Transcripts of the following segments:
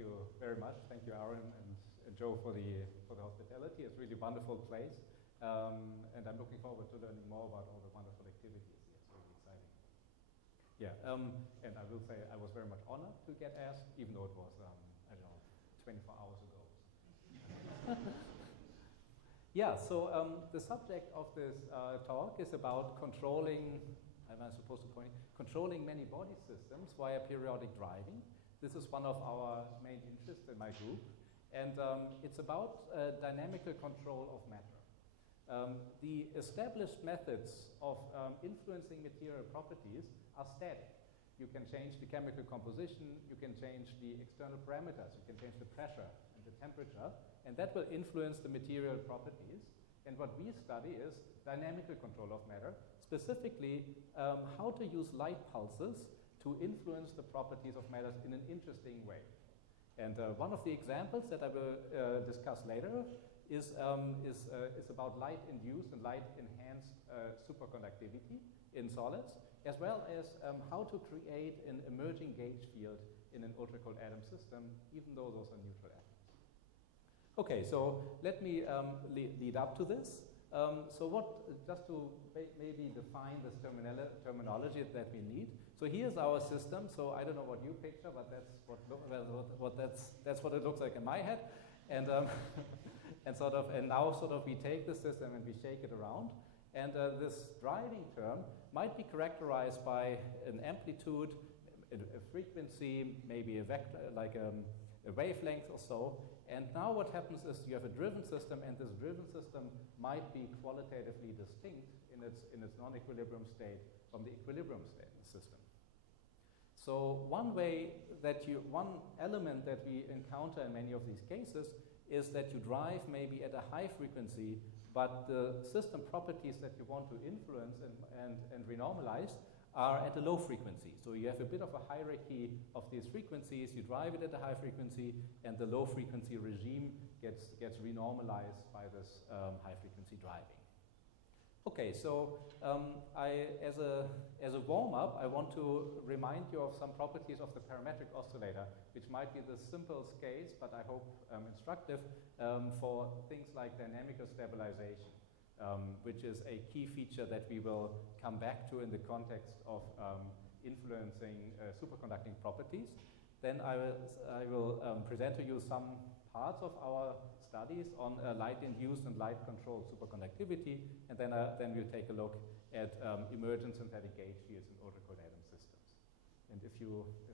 you very much. Thank you, Aaron and Joe, for the hospitality. It's really a wonderful place, and I'm looking forward to learning more about all the wonderful activities here. It's really exciting. Yeah, and I will say I was very much honored to get asked, even though it was, I don't know, 24 hours ago. Yeah, so the subject of this talk is about controlling, am I supposed to point, controlling many body systems via periodic driving. This is one of our main interests in my group, and it's about dynamical control of matter. The established methods of influencing material properties are static. You can change the chemical composition, you can change the external parameters, you can change the pressure and the temperature, and that will influence the material properties. And what we study is dynamical control of matter, specifically how to use light pulses to influence the properties of matters in an interesting way. And one of the examples that I will discuss later is about light-induced and light-enhanced superconductivity in solids, as well as how to create an emerging gauge field in an ultracold atom system, even though those are neutral atoms. Okay, so let me lead up to this. Just to maybe define this terminology that we need. So here's our system. So I don't know what you picture, but that's what it looks like in my head. And and now we take the system and we shake it around. And this driving term might be characterized by an amplitude, a frequency, maybe a vector, like a wavelength or so. And now what happens is you have a driven system, and this driven system might be qualitatively distinct in its non-equilibrium state from the equilibrium state in the system. So one element that we encounter in many of these cases is that you drive maybe at a high frequency, but the system properties that you want to influence and renormalize are at a low frequency. So you have a bit of a hierarchy of these frequencies. You drive it at a high frequency, and the low frequency regime gets renormalized by this high frequency driving. Okay, so as a warm-up, I want to remind you of some properties of the parametric oscillator, which might be the simplest case, but I hope instructive for things like dynamical stabilization. Which is a key feature that we will come back to in the context of influencing superconducting properties. Then I will present to you some parts of our studies on light-induced and light-controlled superconductivity, and then we'll take a look at emergent synthetic gauge fields in ultracold atom systems. And if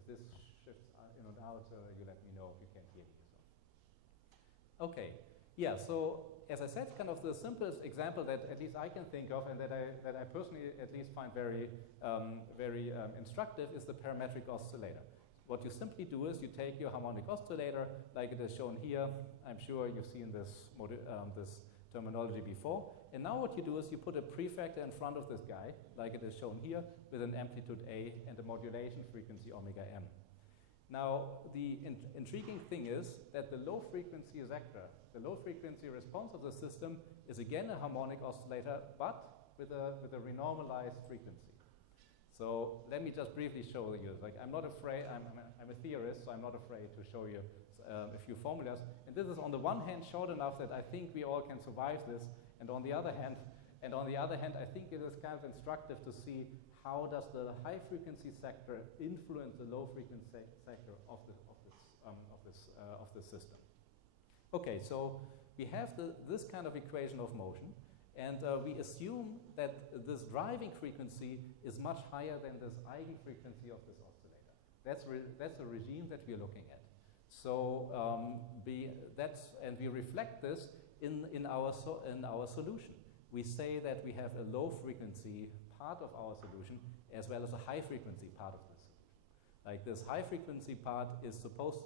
this shifts in and out, you let me know if you can't hear me. So. Okay. Yeah, so as I said, kind of the simplest example that at least I can think of and that I personally at least find very instructive is the parametric oscillator. What you simply do is you take your harmonic oscillator, like it is shown here. I'm sure you've seen this terminology before. And now what you do is you put a prefactor in front of this guy, like it is shown here, with an amplitude A and a modulation frequency omega m. Now, the intriguing thing is that the low frequency sector, the low frequency response of the system is again a harmonic oscillator, but with a renormalized frequency. So let me just briefly show you. Like, I'm not afraid, I'm a theorist, so I'm not afraid to show you a few formulas. And this is on the one hand short enough that I think we all can survive this, and on the other hand, I think it is kind of instructive to see how does the high frequency sector influence the low frequency sector of this system. Okay, so we have this kind of equation of motion, and we assume that this driving frequency is much higher than this eigenfrequency of this oscillator. That's the regime that we're looking at. So and we reflect this in our solution. We say that we have a low frequency part of our solution as well as a high frequency part of this. Like this high frequency part is supposed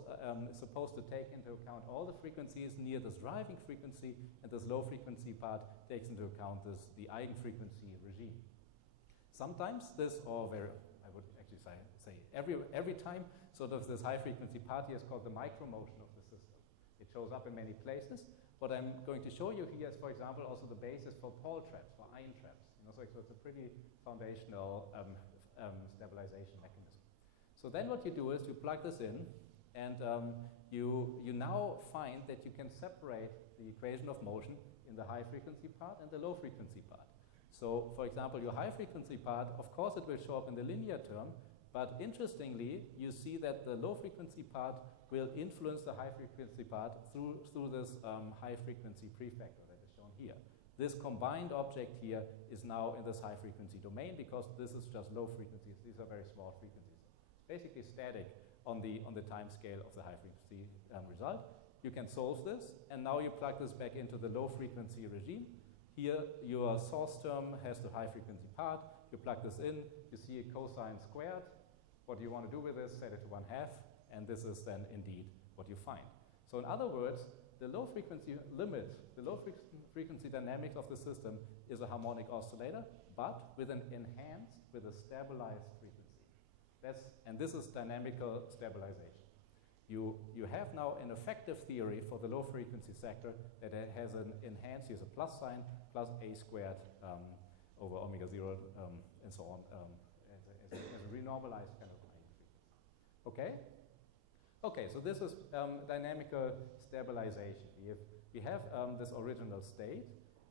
to take into account all the frequencies near this driving frequency, and this low frequency part takes into account the eigenfrequency regime. Sometimes this, I would actually say every time, sort of this high frequency part here is called the micromotion of the system. It shows up in many places. What I'm going to show you here is, for example, also the basis for Paul traps, for ion traps. So it's a pretty foundational stabilization mechanism. So then what you do is you plug this in, And you now find that you can separate the equation of motion in the high frequency part and the low frequency part. So, for example, your high frequency part, of course it will show up in the linear term, but interestingly, you see that the low frequency part will influence the high frequency part through this high frequency prefactor that is shown here. This combined object here is now in this high frequency domain because this is just low frequencies. These are very small frequencies. It's basically static on the time scale of the high frequency result. You can solve this, and now you plug this back into the low frequency regime. Here, your source term has the high frequency part. You plug this in, you see a cosine squared. What do you want to do with this? Set it to 1/2, and this is then indeed what you find. So in other words, the low frequency limit, the low frequency dynamics of the system is a harmonic oscillator, but with an enhanced, with a stabilized frequency. And this is dynamical stabilization. You have now an effective theory for the low frequency sector that has an enhanced, here's a plus sign, plus a squared over omega 0 and so on, as a renormalized kind of frequency. Okay? Okay, so this is dynamical stabilization. We have this original state,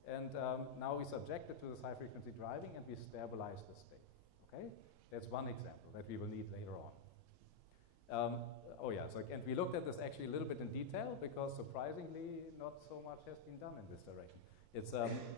and now we subject it to this high frequency driving and we stabilize the state. Okay? That's one example that we will need later on. And we looked at this actually a little bit in detail because surprisingly not so much has been done in this direction. It's,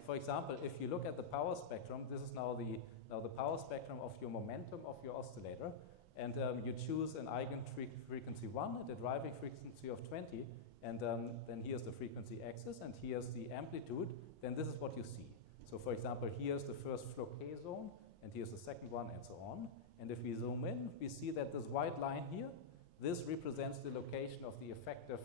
for example, if you look at the power spectrum, this is now the power spectrum of your momentum of your oscillator, and you choose an eigenfrequency 1 at a driving frequency of 20, and then here's the frequency axis, and here's the amplitude, then this is what you see. So for example, here's the first Floquet zone, and here's the second one, and so on. And if we zoom in, we see that this white line here, this represents the location of the effective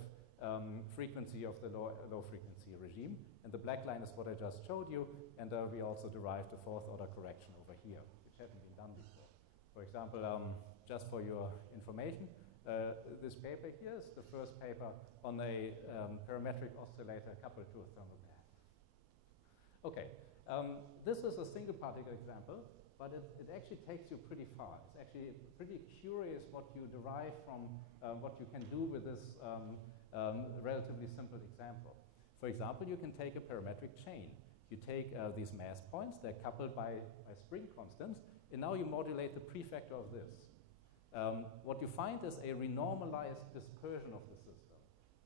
frequency of the low frequency regime. And the black line is what I just showed you, and we also derived the fourth order correction over here, which hadn't been done before. For example, just for your information, this paper here is the first paper on a parametric oscillator coupled to a thermal bath. Okay, this is a single particle example, but it actually takes you pretty far. It's actually pretty curious what you derive from what you can do with this relatively simple example. For example, you can take a parametric chain. You take these mass points, they're coupled by spring constants, and now you modulate the prefactor of this. What you find is a renormalized dispersion of the system.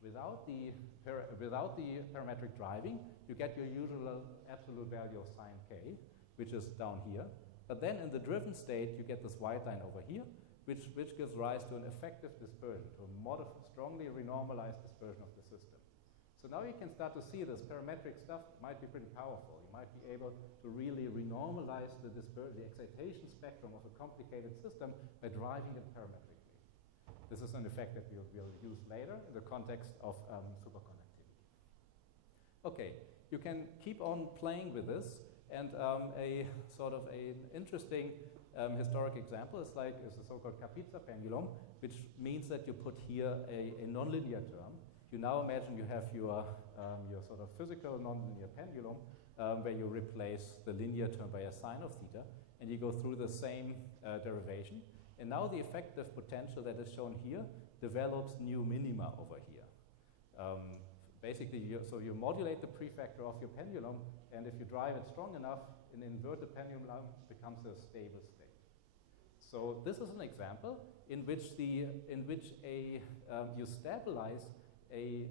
Without the parametric driving, you get your usual absolute value of sine k, which is down here. But then in the driven state, you get this white line over here, which gives rise to an effective dispersion, to a strongly renormalized dispersion of the system. So now you can start to see this parametric stuff might be pretty powerful. You might be able to really renormalize the excitation spectrum of a complicated system by driving it parametrically. This is an effect that we'll use later in the context of superconductivity. Okay, you can keep on playing with this, and a sort of an interesting historic example is the so-called Kapitsa pendulum, which means that you put here a nonlinear term. You now imagine you have your sort of physical nonlinear pendulum where you replace the linear term by a sine of theta, and you go through the same derivation. And now the effective potential that is shown here develops new minima over here. Basically, you modulate the prefactor of your pendulum, and if you drive it strong enough, an inverted pendulum becomes a stable state. So this is an example in which you stabilize a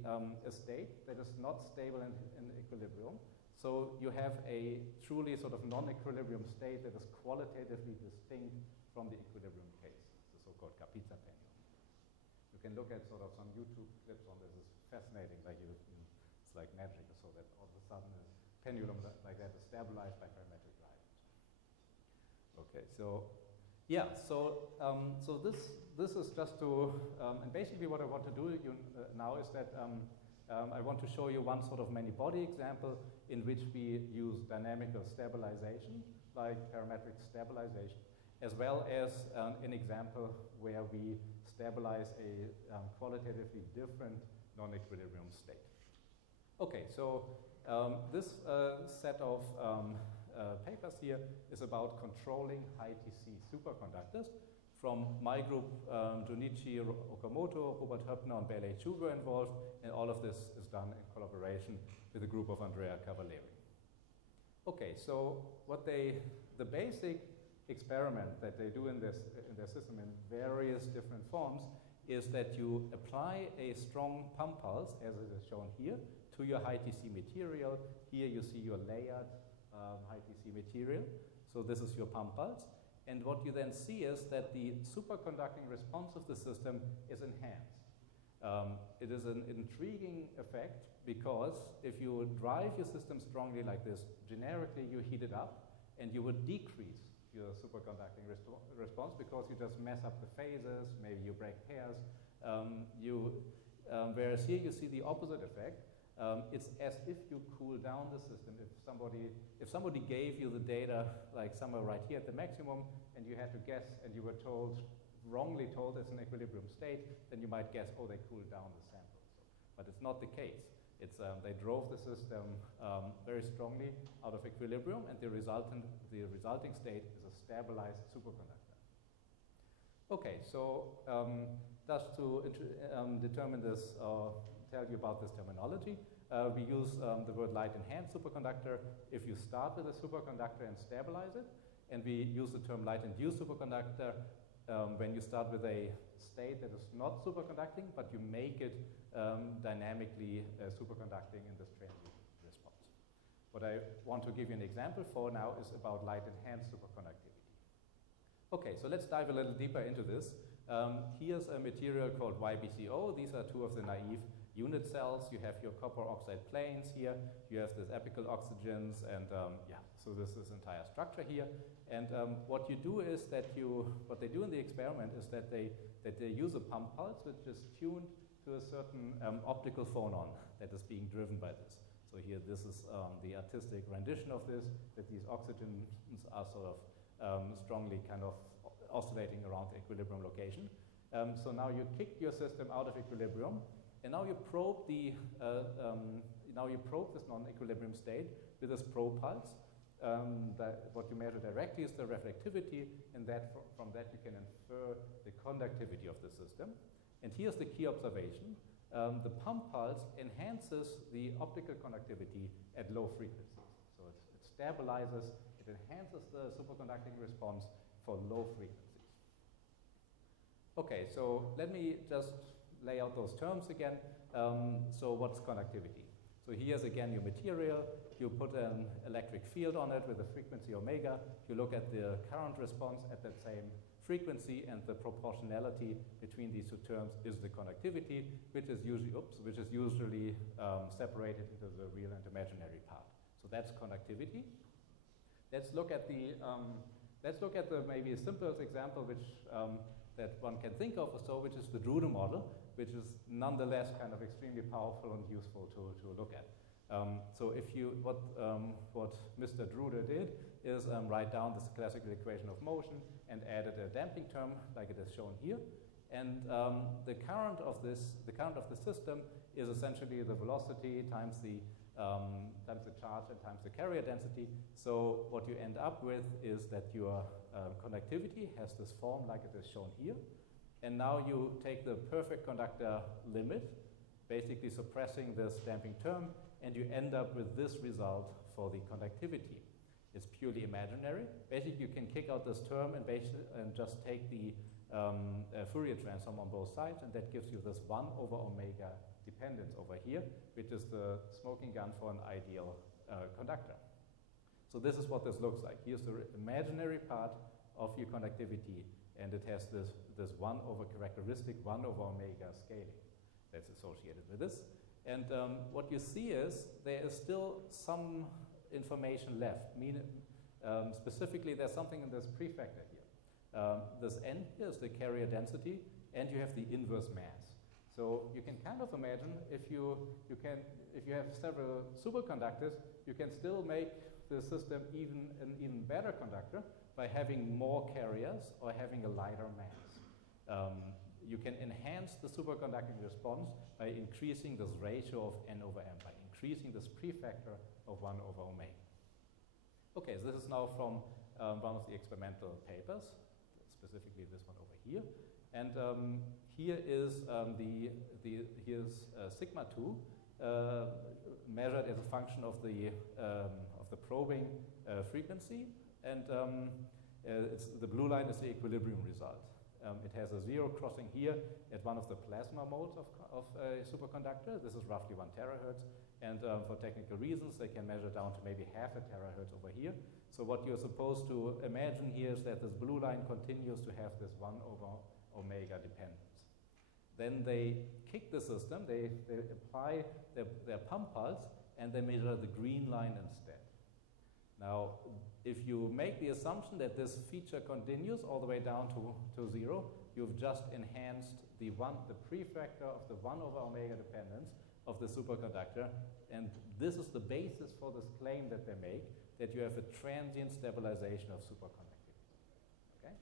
state that is not stable in equilibrium. So you have a truly sort of non-equilibrium state that is qualitatively distinct from the equilibrium case, the so-called Kapitsa pendulum. You can look at sort of some YouTube clips on this. It's fascinating, it's like magic, so that all of a sudden a pendulum like that is stabilized by parametric driving. Okay, so yeah, so this is just to, and basically what I want to do now is that I want to show you one sort of many-body example in which we use dynamical stabilization, like parametric stabilization, as well as an example where we stabilize a qualitatively different non-equilibrium state. Okay, so this set of papers here is about controlling high TC superconductors from my group, Junichi Okamoto, Robert Höppner, and Bailey Chu were involved, and all of this is done in collaboration with a group of Andrea Cavalieri. Okay, so the basic experiment that they do in their system in various different forms is that you apply a strong pump pulse, as it is shown here, to your high TC material. Here you see your layered high TC material. So this is your pump pulse. And what you then see is that the superconducting response of the system is enhanced. It is an intriguing effect because if you drive your system strongly like this, generically you heat it up and you would decrease your superconducting response because you just mess up the phases, maybe you break pairs. Whereas here you see the opposite effect. It's as if you cool down the system. If somebody gave you the data like somewhere right here at the maximum and you had to guess and you were wrongly told it's an equilibrium state, then you might guess, oh, they cooled down the sample. But it's not the case. They drove the system very strongly out of equilibrium, and the resulting state is a stabilized superconductor. Okay, so just to determine this, tell you about this terminology, we use the word light-enhanced superconductor if you start with a superconductor and stabilize it, and we use the term light-induced superconductor when you start with a state that is not superconducting, but you make it dynamically superconducting in this transient response. What I want to give you an example for now is about light-enhanced superconductivity. Okay, so let's dive a little deeper into this. Here's a material called YBCO. These are two of the naive unit cells. You have your copper oxide planes here. You have this apical oxygens, and so this is entire structure here. And what you do is what they do in the experiment is that they use a pump pulse which is tuned to a certain optical phonon that is being driven by this. So here, this is the artistic rendition of this, that these oxygens are sort of strongly kind of oscillating around the equilibrium location. So now you kick your system out of equilibrium, and now you probe this non-equilibrium state with this probe pulse. What you measure directly is the reflectivity, and from that you can infer the conductivity of the system. And here's the key observation. The pump pulse enhances the optical conductivity at low frequencies. So it stabilizes, it enhances the superconducting response for low frequencies. Okay, so let me just lay out those terms again. So what's conductivity? So here's again your material. You put an electric field on it with a frequency omega. You look at the current response at that same frequency, and the proportionality between these two terms is the conductivity, which is usually separated into the real and imaginary part. So that's conductivity. Let's look at the maybe simplest example that one can think of or so, which is the Drude model, which is nonetheless kind of extremely powerful and useful to look at. So what Mr. Drude did is write down this classical equation of motion and added a damping term like it is shown here. And the current of the system is essentially the velocity times the charge and times the carrier density. So what you end up with is that your conductivity has this form like it is shown here. And now you take the perfect conductor limit, basically suppressing this damping term, and you end up with this result for the conductivity. It's purely imaginary. Basically, you can kick out this term and just take the Fourier transform on both sides, and that gives you this 1 over omega dependence over here, which is the smoking gun for an ideal conductor. So this is what this looks like. Here's the imaginary part of your conductivity, and it has this 1 over characteristic 1 over omega scaling that's associated with this. And what you see is there is still some information left. Specifically, there's something in this prefactor here. This n here is the carrier density, and you have the inverse mass. So you can kind of imagine if you have several superconductors, you can still make the system an even better conductor by having more carriers or having a lighter mass. You can enhance the superconducting response by increasing this ratio of n over m, by increasing this prefactor of 1 over omega. Okay, so this is now from one of the experimental papers. Let's specifically this one over here. And here is here's sigma 2 measured as a function of the probing frequency, and the blue line is the equilibrium result. It has a 0 crossing here at one of the plasma modes of a superconductor. This is roughly 1 terahertz, and for technical reasons they can measure down to maybe half a terahertz over here. So what you're supposed to imagine here is that this blue line continues to have this 1 over omega dependence. Then they kick the system, they apply their pump pulse, and they measure the green line instead. Now, if you make the assumption that this feature continues all the way down to 0, you've just enhanced the prefactor of the 1 over omega dependence of the superconductor, and this is the basis for this claim that they make, that you have a transient stabilization of superconductivity. Okay?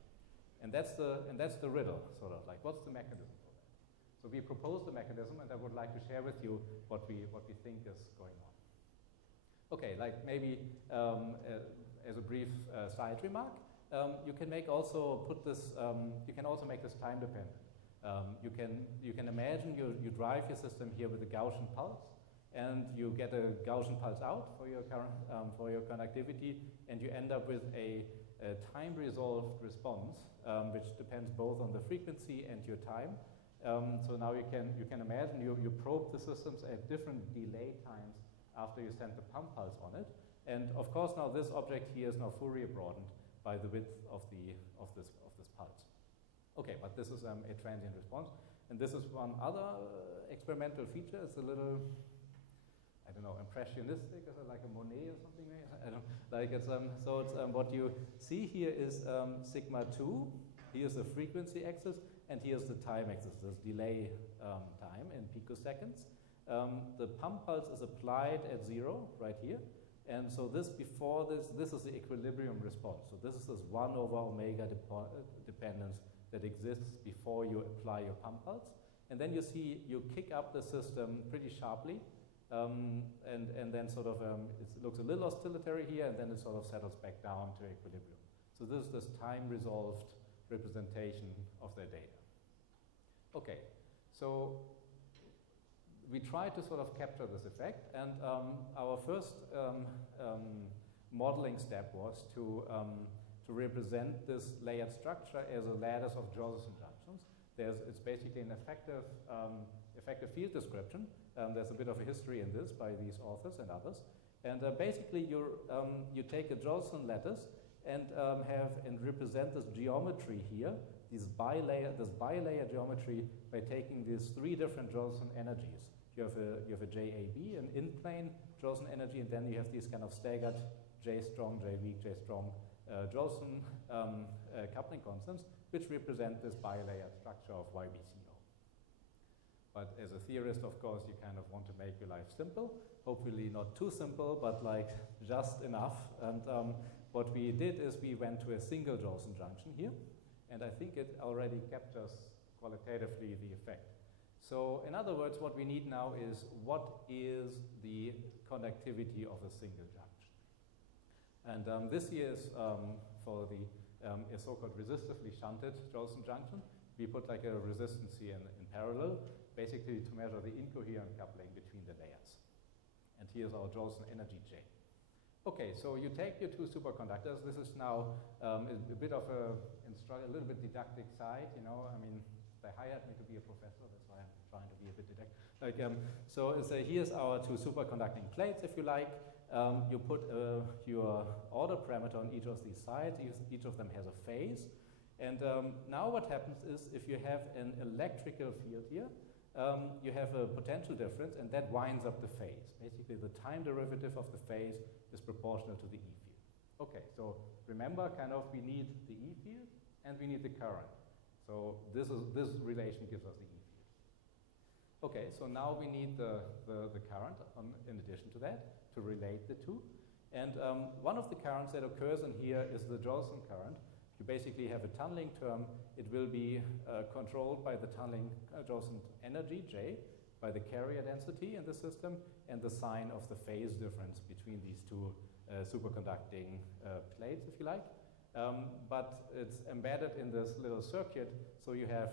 And that's the riddle, sort of like, what's the mechanism for that? So we proposed the mechanism, and I would like to share with you what we think is going on. Okay, like maybe as a brief side remark, you can also make this time dependent. You can imagine you drive your system here with a Gaussian pulse, and you get a Gaussian pulse out for your conductivity, and you end up with a time-resolved response, which depends both on the frequency and your time. So now you can imagine you probe the systems at different delay times after you send the pump pulse on it, and of course now this object here is now Fourier broadened by the width of this pulse. Okay, but this is a transient response, and this is one other experimental feature. It's a little, I don't know, impressionistic, is it like a Monet or something? I don't like it's what you see here is sigma 2. Here's the frequency axis, and here's the time axis. This delay time in picoseconds. The pump pulse is applied at 0 right here, and so this is the equilibrium response. So this is this 1 over omega dependence that exists before you apply your pump pulse, and then you see you kick up the system pretty sharply, and then sort of it looks a little oscillatory here, and then it sort of settles back down to equilibrium. So this is this time-resolved representation of their data. Okay, so we try to sort of capture this effect, and our first modeling step was to represent this layered structure as a lattice of Josephson junctions. It's basically an effective field description. There's a bit of a history in this by these authors and others, and basically you take a Josephson lattice and represent this geometry here, this bilayer geometry, by taking these 3 different Josephson energies. You have a JAB, an in-plane Josephson energy, and then you have these kind of staggered J strong, J weak, J strong Josephson coupling constants, which represent this bilayer structure of YBCO. But as a theorist, of course, you kind of want to make your life simple. Hopefully not too simple, but like just enough. And what we did is we went to a single Josephson junction here, and I think it already captures qualitatively the effect. So in other words, what we need now is what is the conductivity of a single junction. And this here is for the a so-called resistively shunted Josephson junction. We put like a resistance here in parallel, basically to measure the incoherent coupling between the layers. And here's our Josephson energy J. Okay, so you take your 2 superconductors. This is now a bit of a little bit didactic side, you know. I mean, they hired me to be a professor, that's why I'm trying to be a bit didactic. So here's our 2 superconducting plates, if you like. You put your order parameter on each of these sides. Each of them has a phase. And now what happens is, if you have an electrical field here, you have a potential difference, and that winds up the phase. Basically, the time derivative of the phase is proportional to the E field. Okay, so remember, kind of, we need the E field and we need the current. So this relation gives us the E field. Okay, so now we need the current in addition to that to relate the 2. And one of the currents that occurs in here is the Josephson current. You basically have a tunneling term. It will be controlled by the tunneling Josephson energy, J, by the carrier density in the system, and the sign of the phase difference between these 2 superconducting plates, if you like. but it's embedded in this little circuit, so you have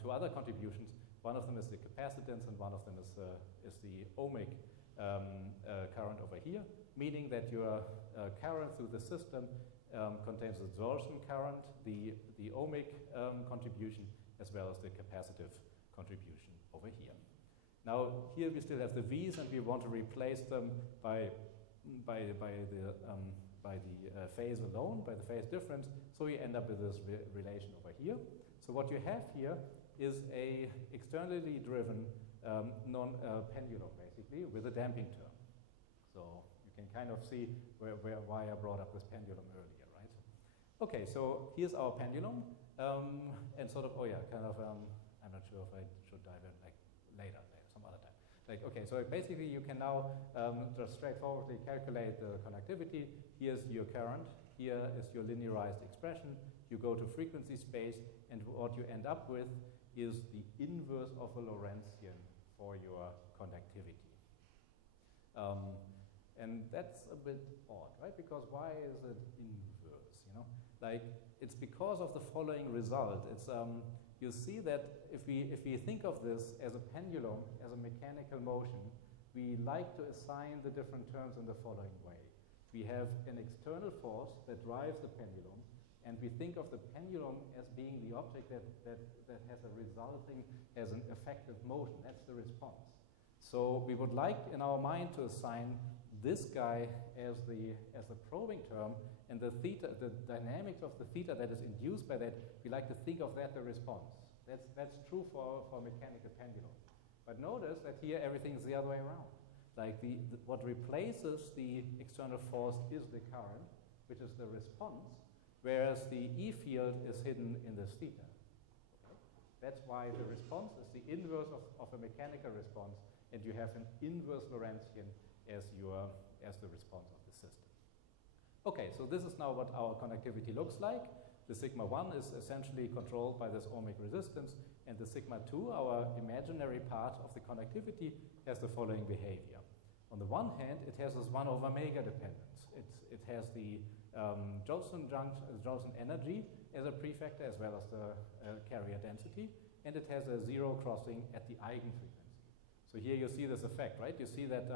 two other contributions. One of them is the capacitance, and one of them is the ohmic current over here, meaning that your current through the system contains the absorption current, the ohmic contribution, as well as the capacitive contribution over here. Now, here we still have the V's, and we want to replace them by the phase alone, by the phase difference, so you end up with this relation over here. So what you have here is a externally driven pendulum, basically, with a damping term. So you can kind of see why I brought up this pendulum earlier, right? Okay, so here's our pendulum, and sort of, I'm not sure if I should dive in like later, some other time. Like, okay, so basically you can now just straightforwardly calculate the conductivity. Here's your current, here is your linearized expression. You go to frequency space, and what you end up with is the inverse of a Lorentzian for your conductivity. And that's a bit odd, right? Because why is it inverse, you know? Like, it's because of the following result. It's, you see that if we think of this as a pendulum, as a mechanical motion, we like to assign the different terms in the following way. We have an external force that drives the pendulum, and we think of the pendulum as being the object that has a resulting, as an effective motion. That's the response. So we would like in our mind to assign this guy as the probing term, and the theta, the dynamics of the theta that is induced by that, we like to think of that the response. That's true for a mechanical pendulum. But notice that here everything is the other way around. Like what replaces the external force is the current, which is the response, whereas the E field is hidden in this theta. Okay? That's why the response is the inverse of a mechanical response, and you have an inverse Lorentzian as the response of the system. Okay, so this is now what our conductivity looks like. The sigma 1 is essentially controlled by this ohmic resistance, and the sigma 2, our imaginary part of the conductivity, has the following behavior. On the one hand, it has this 1 over omega dependence. It has the Josephson energy as a prefactor, as well as the carrier density, and it has a zero crossing at the eigenfrequency. So here you see this effect, right? You see that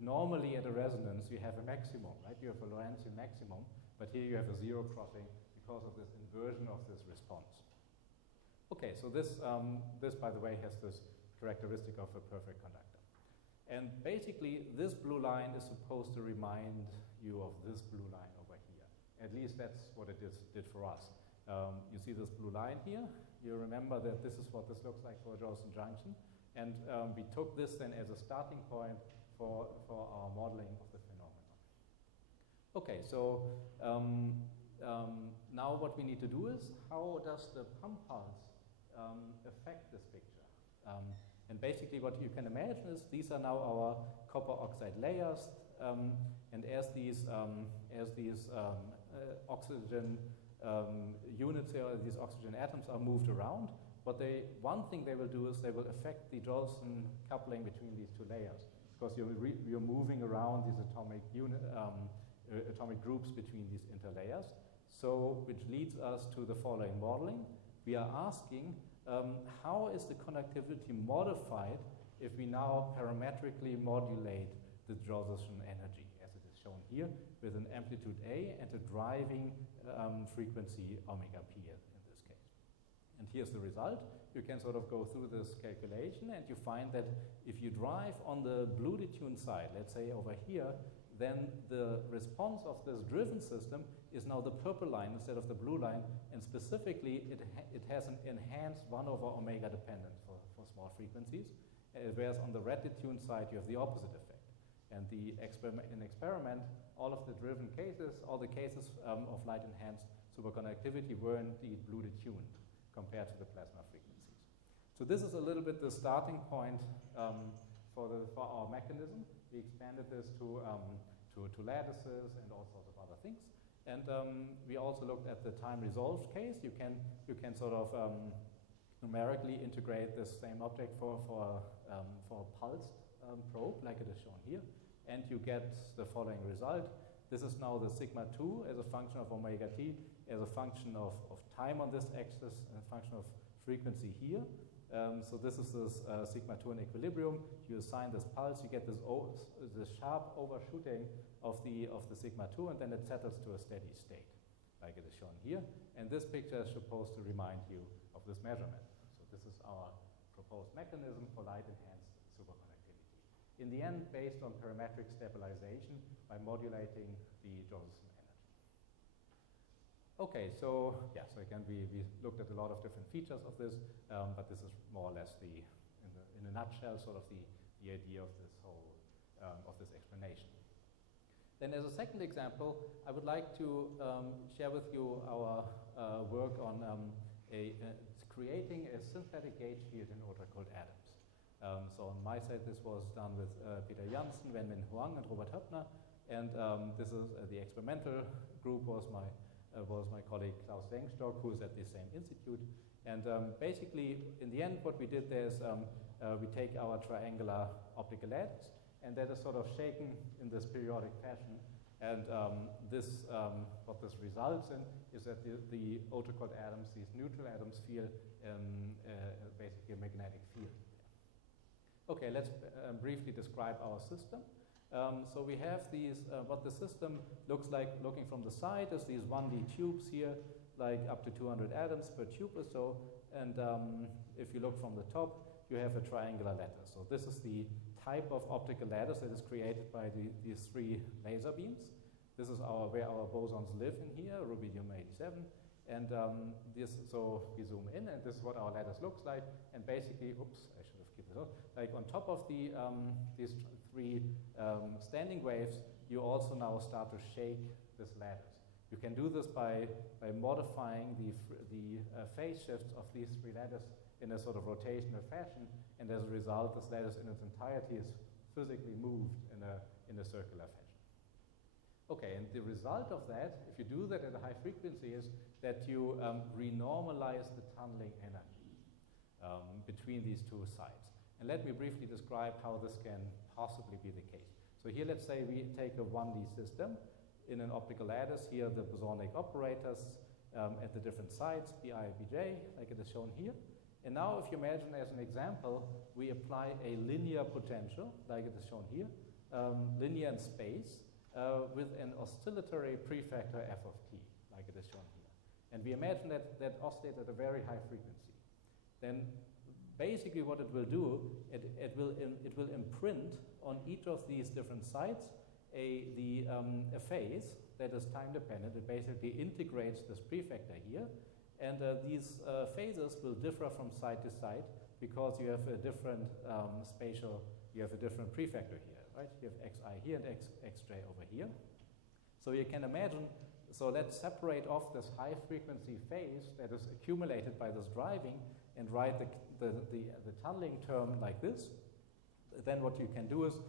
normally at a resonance you have a maximum, right? You have a Lorentzian maximum, but here you have a zero crossing because of this inversion of this response. Okay, so this by the way has this characteristic of a perfect conductor. And basically this blue line is supposed to remind you of this blue line over here. At least that's what it did for us. You see this blue line here. You remember that this is what this looks like for a Josephson junction. And we took this then as a starting point for our modeling of the phenomenon. Okay, so now what we need to do is, how does the pump pulse affect this picture? And basically what you can imagine is these are now our copper oxide layers, and as these oxygen units here, these oxygen atoms are moved around, one thing they will do is they will affect the Josephson coupling between these two layers, because you're moving around these atomic groups between these interlayers. So, which leads us to the following modeling. We are asking, how is the conductivity modified if we now parametrically modulate the Josephson energy, as it is shown here, with an amplitude A and a driving frequency omega p in this case. And here's the result. You can sort of go through this calculation, and you find that if you drive on the blue detuned side, let's say over here, then the response of this driven system is now the purple line instead of the blue line, and specifically it has an enhanced 1 over omega dependence for small frequencies, whereas on the red detuned side you have the opposite effect. And in experiment, all of the driven cases, all the cases of light enhanced superconductivity were indeed blue detuned compared to the plasma frequencies. So this is a little bit the starting point for our mechanism. We expanded this to lattices and all sorts of other things. And we also looked at the time-resolved case. You can sort of numerically integrate this same object for a pulsed probe, like it is shown here, and you get the following result. This is now the sigma 2 as a function of omega t, as a function of time on this axis, and a function of frequency here. So this is this sigma 2 in equilibrium. You assign this pulse, you get this sharp overshooting of the sigma 2, and then it settles to a steady state, like it is shown here. And this picture is supposed to remind you of this measurement. So this is our proposed mechanism for light-enhanced superconductivity. In the end, based on parametric stabilization by modulating the Josephson energy. Okay, so again, we looked at a lot of different features of this, but this is more or less in a nutshell, sort of the idea of this whole, of this explanation. Then as a second example, I would like to share with you our work on creating a synthetic gauge field in ultracold atoms. So on my side, this was done with Peter Janssen, Wenmin Huang, and Robert Höppner, and this is the experimental group was my colleague Klaus Denkstock, who is at the same institute. And basically, in the end, what we did there is we take our triangular optical lattice, and that is sort of shaken in this periodic fashion. And what this results in is that the ultracold atoms, these neutral atoms, feel basically a magnetic field. Okay, let's briefly describe our system. So we have these, what the system looks like looking from the side is these 1D tubes here, like up to 200 atoms per tube or so. And if you look from the top, you have a triangular lattice. So this is the type of optical lattice that is created by these three laser beams. This is where our bosons live in here, rubidium-87. And so we zoom in, and this is what our lattice looks like. And basically, oops, I should have kept this up. Like on top of these three standing waves, you also now start to shake this lattice. You can do this by modifying the phase shifts of these three lattices in a sort of rotational fashion, and as a result, this lattice in its entirety is physically moved in a circular fashion. Okay, and the result of that, if you do that at a high frequency, is that you renormalize the tunneling energy between these two sides. And let me briefly describe how this can possibly be the case. So here, let's say we take a 1D system in an optical lattice. Here, the bosonic operators at the different sides, Bi, Bj, like it is shown here. And now, if you imagine as an example, we apply a linear potential, like it is shown here, linear in space, with an oscillatory prefactor f of t, like it is shown here. And we imagine that oscillates at a very high frequency. Then basically what it will do, it will imprint on each of these different sites a phase that is time dependent. It basically integrates this prefactor here, and these phases will differ from side to side because you have a different you have a different prefactor here, right? You have xi here and xj over here. So you can imagine, so let's separate off this high frequency phase that is accumulated by this driving and write the tunneling term like this. Then what you can do is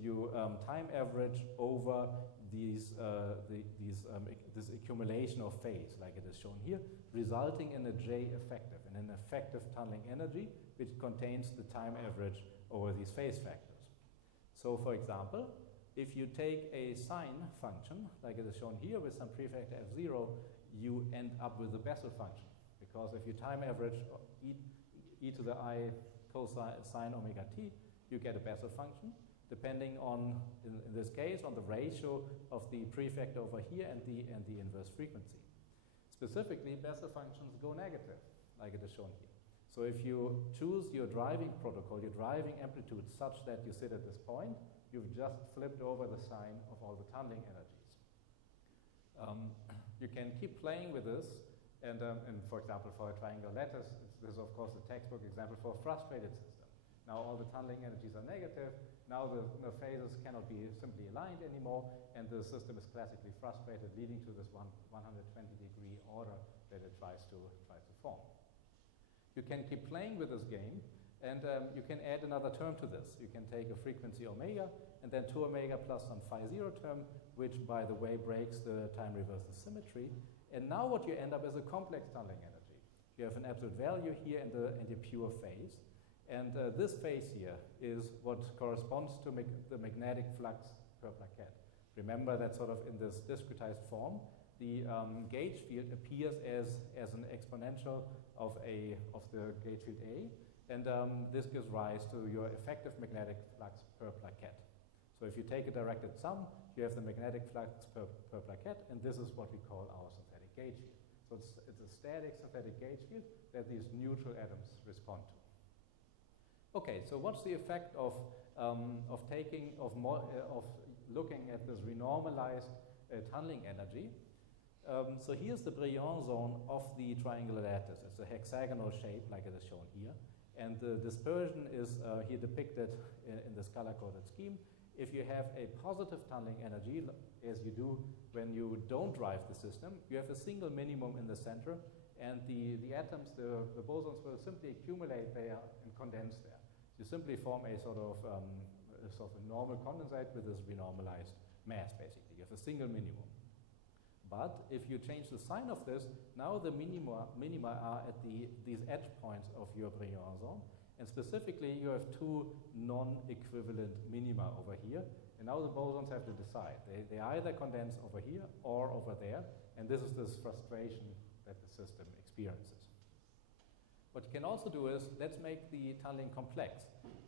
you time average over this accumulation of phase, like it is shown here, resulting in a J effective, and an effective tunneling energy, which contains the time average over these phase factors. So for example, if you take a sine function, like it is shown here with some prefactor f0, you end up with a Bessel function. Because if you time average e to the I cosine omega t, you get a Bessel function, depending on, in this case, on the ratio of the prefactor over here and the inverse frequency. Specifically, Bessel functions go negative, like it is shown here. So if you choose your driving protocol, your driving amplitude such that you sit at this point, you've just flipped over the sign of all the tunneling energies. You can keep playing with this, and for example, for a triangular lattice, this is of course the textbook example for a frustrated system. Now all the tunneling energies are negative. Now the phases cannot be simply aligned anymore, and the system is classically frustrated, leading to this 120-degree order that it tries to form. You can keep playing with this game, and you can add another term to this. You can take a frequency omega, and then 2 omega plus some phi 0 term, which, by the way, breaks the time reverses symmetry. And now what you end up is a complex tunneling energy. You have an absolute value here and a pure phase. And this phase here is what corresponds to the magnetic flux per plaquette. Remember that sort of in this discretized form, the gauge field appears as an exponential of the gauge field A, and this gives rise to your effective magnetic flux per plaquette. So if you take a directed sum, you have the magnetic flux per plaquette, and this is what we call our synthetic gauge field. So it's a static synthetic gauge field that these neutral atoms respond to. Okay, so what's the effect of looking at this renormalized tunneling energy? So here's the Brillouin zone of the triangular lattice. It's a hexagonal shape, like it is shown here, and the dispersion is here depicted in this color-coded scheme. If you have a positive tunneling energy, as you do when you don't drive the system, you have a single minimum in the center, and the atoms, the bosons, will simply accumulate there and condense there. You simply form a sort of normal condensate with this renormalized mass, basically. You have a single minimum. But if you change the sign of this, now the minima are at these edge points of your Brillouin zone. And specifically, you have two non-equivalent minima over here. And now the bosons have to decide. They either condense over here or over there. And this is this frustration that the system experiences. What you can also do is, let's make the tunneling complex.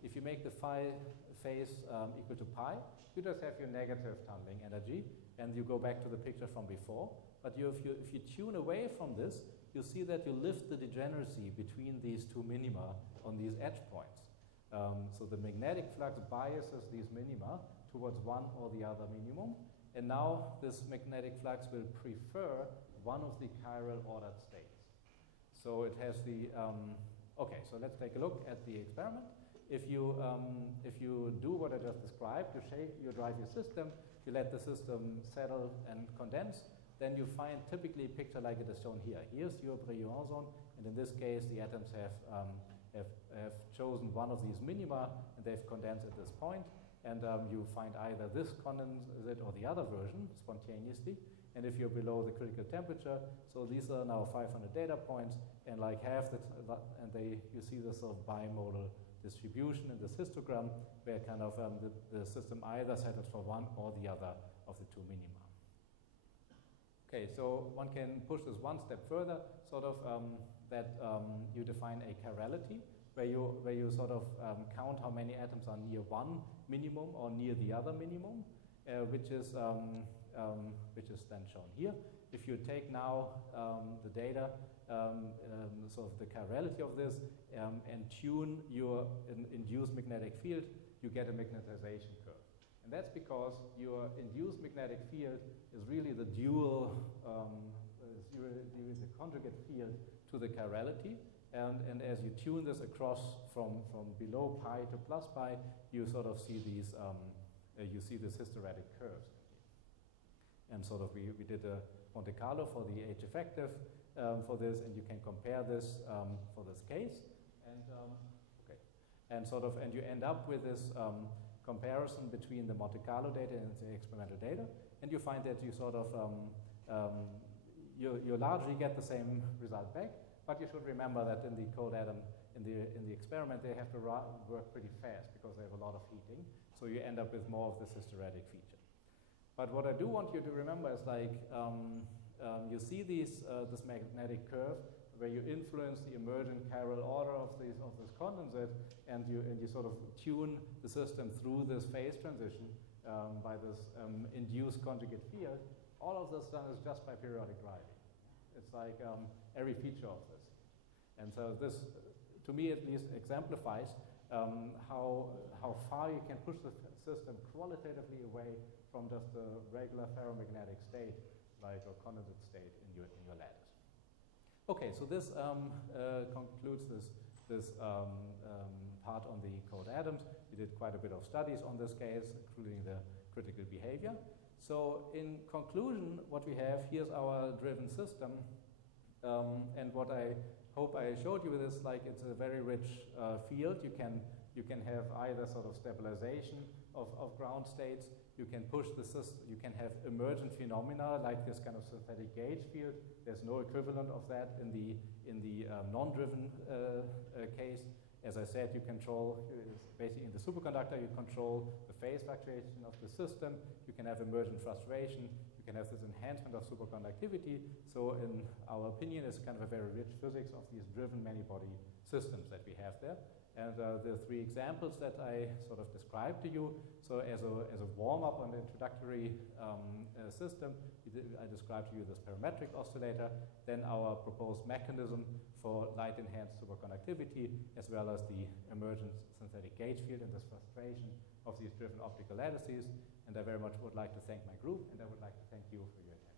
If you make the phi phase equal to pi, you just have your negative tunneling energy, and you go back to the picture from before. But if you tune away from this, you see that you lift the degeneracy between these two minima on these edge points. So the magnetic flux biases these minima towards one or the other minimum, and now this magnetic flux will prefer one of the chiral ordered states. So it has the, okay, so let's take a look at the experiment. If you do what I just described, you drive your system, you let the system settle and condense, then you find typically a picture like it is shown here. Here's your Brillouin zone, and in this case, the atoms have chosen one of these minima, and they've condensed at this point, and you find either this condensate or the other version spontaneously. And if you're below the critical temperature, so these are now 500 data points, and like half you see this sort of bimodal distribution in this histogram, where kind of the system either settles for one or the other of the two minima. Okay, so one can push this one step further, sort of that you define a chirality, where you sort of count how many atoms are near one minimum or near the other minimum, which is then shown here. If you take now the data, sort of the chirality of this, and tune your induced magnetic field, you get a magnetization curve. And that's because your induced magnetic field is really the dual, the conjugate field to the chirality. And as you tune this across from below pi to plus pi, you sort of see these, you see this hysteretic curves. And sort of we did a Monte Carlo for the H effective for this, and you can compare this for this case. And okay, and you end up with this comparison between the Monte Carlo data and the experimental data, and you find that you sort of you largely get the same result back. But you should remember that in the cold atom, in the experiment, they have to work pretty fast because they have a lot of heating. So you end up with more of this hysteretic feature. But what I do want you to remember is like you see this magnetic curve where you influence the emergent chiral order of this condensate, and you sort of tune the system through this phase transition by this induced conjugate field. All of this done is just by periodic driving. It's like every feature of this. And so this, to me at least, exemplifies how far you can push the system qualitatively away from just the regular ferromagnetic state, like a condensate state in your lattice. Okay, so this concludes this part on the cold atoms. We did quite a bit of studies on this case, including the critical behavior. So in conclusion, what we have, here's our driven system, and what I hope I showed you is like it's a very rich field. You can have either sort of stabilization of ground states. You can push the system. You can have emergent phenomena like this kind of synthetic gauge field. There's no equivalent of that in the non-driven case. As I said, you control, basically in the superconductor, you control the phase fluctuation of the system. You can have emergent frustration. You can have this enhancement of superconductivity. So in our opinion, it's kind of a very rich physics of these driven many-body systems that we have there. And the three examples that I sort of described to you, so as a warm-up on the introductory system, I described to you this parametric oscillator, then our proposed mechanism for light-enhanced superconductivity, as well as the emergent synthetic gauge field and this frustration of these driven optical lattices. And I very much would like to thank my group, and I would like to thank you for your attention.